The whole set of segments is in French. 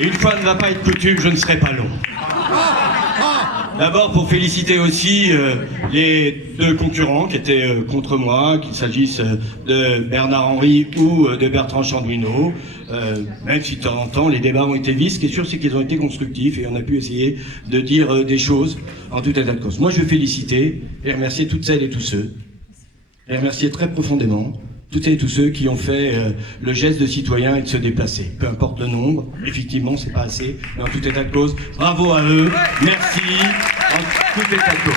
Et une fois ne va pas être coutume, je ne serai pas long. D'abord pour féliciter aussi les deux concurrents qui étaient contre moi, qu'il s'agisse de Bernard Henry ou de Bertrand Chanduino. Même si de temps en temps les débats ont été vifs, ce qui est sûr c'est qu'ils ont été constructifs et on a pu essayer de dire des choses en tout état de cause. Moi je veux féliciter et remercier toutes celles et tous ceux, et remercier très profondément toutes et tous ceux qui ont fait le geste de citoyen et de se déplacer. Peu importe le nombre, effectivement, c'est pas assez, mais en tout état de cause, bravo à eux, merci, en tout état de cause.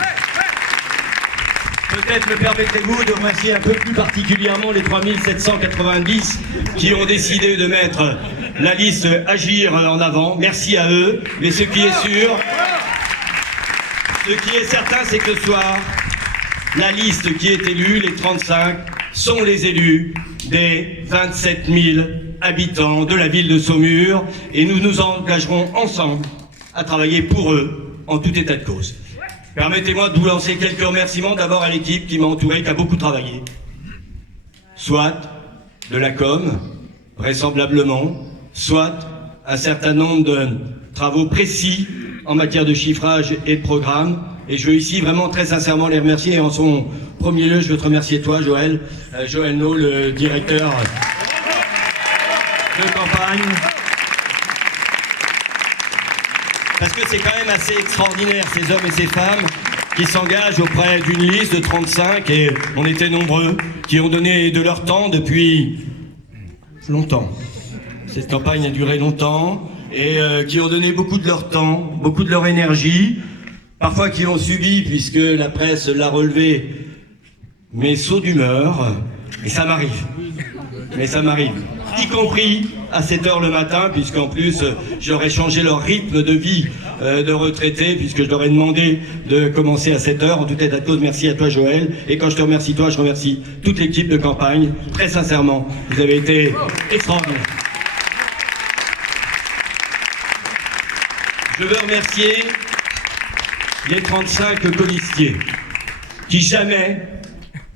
Peut-être me permettez-vous de remercier un peu plus particulièrement les 3790 qui ont décidé de mettre la liste Agir en avant. Merci à eux, mais ce qui est sûr, ce qui est certain, c'est que ce soir, la liste qui est élue, les 35, sont les élus des 27 000 habitants de la ville de Saumur et nous nous engagerons ensemble à travailler pour eux en tout état de cause. Permettez-moi de vous lancer quelques remerciements d'abord à l'équipe qui m'a entouré, qui a beaucoup travaillé. Soit de la com, vraisemblablement, soit un certain nombre de travaux précis en matière de chiffrage et de programme. Et je veux ici vraiment très sincèrement les remercier. Et en son premier lieu, je veux te remercier toi, Joël. Joël No, le directeur de campagne. Parce que c'est quand même assez extraordinaire, ces hommes et ces femmes qui s'engagent auprès d'une liste de 35, et on était nombreux, qui ont donné de leur temps depuis longtemps. Cette campagne a duré longtemps, et qui ont donné beaucoup de leur temps, beaucoup de leur énergie, parfois qui ont subi, puisque la presse l'a relevé, mes sauts d'humeur, et ça m'arrive. Mais ça m'arrive, y compris à 7 heures le matin, puisqu'en plus j'aurais changé leur rythme de vie de retraité, puisque je leur ai demandé de commencer à 7 heures. En tout état de cause, merci à toi Joël, et quand je te remercie toi, je remercie toute l'équipe de campagne, très sincèrement, vous avez été extraordinaires. Je veux remercier les 35 colistiers qui jamais,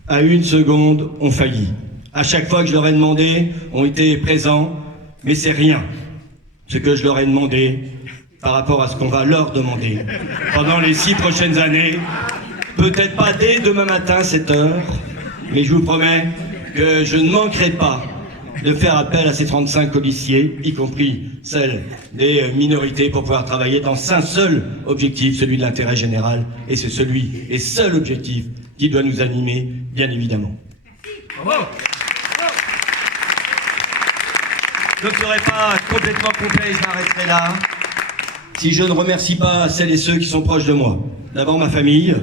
à une seconde, ont failli. À chaque fois que je leur ai demandé, ont été présents, mais c'est rien ce que je leur ai demandé par rapport à ce qu'on va leur demander pendant les 6 prochaines années. Peut-être pas dès demain matin, 7 heures, mais je vous promets que je ne manquerai pas de faire appel à ces 35 colistiers, y compris celles des minorités, pour pouvoir travailler dans un seul objectif, celui de l'intérêt général, et c'est celui et seul objectif qui doit nous animer, bien évidemment. Bravo. Je ne serai pas complètement complet, je m'arrêterai là, si je ne remercie pas celles et ceux qui sont proches de moi. D'abord ma famille,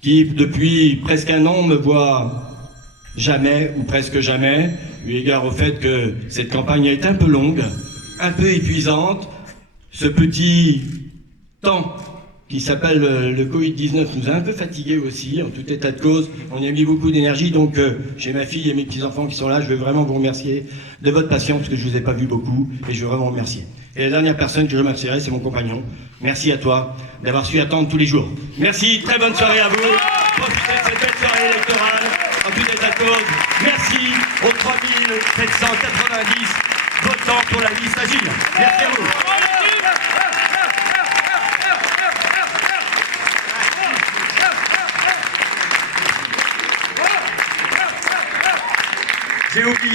qui depuis presque un an me voit jamais, ou presque jamais, eu égard au fait que cette campagne a été un peu longue, un peu épuisante. Ce petit temps qui s'appelle le Covid-19 nous a un peu fatigués aussi, en tout état de cause. On y a mis beaucoup d'énergie, donc j'ai ma fille et mes petits-enfants qui sont là. Je veux vraiment vous remercier de votre patience, parce que je ne vous ai pas vu beaucoup, et je veux vraiment vous remercier. Et la dernière personne que je remercierai, c'est mon compagnon. Merci à toi d'avoir su attendre tous les jours. Merci, très bonne soirée à vous. Profitez de cette belle soirée électorale, en tout état de cause. Merci aux 3790 votants pour la liste Agir. Merci à vous. J'ai oublié.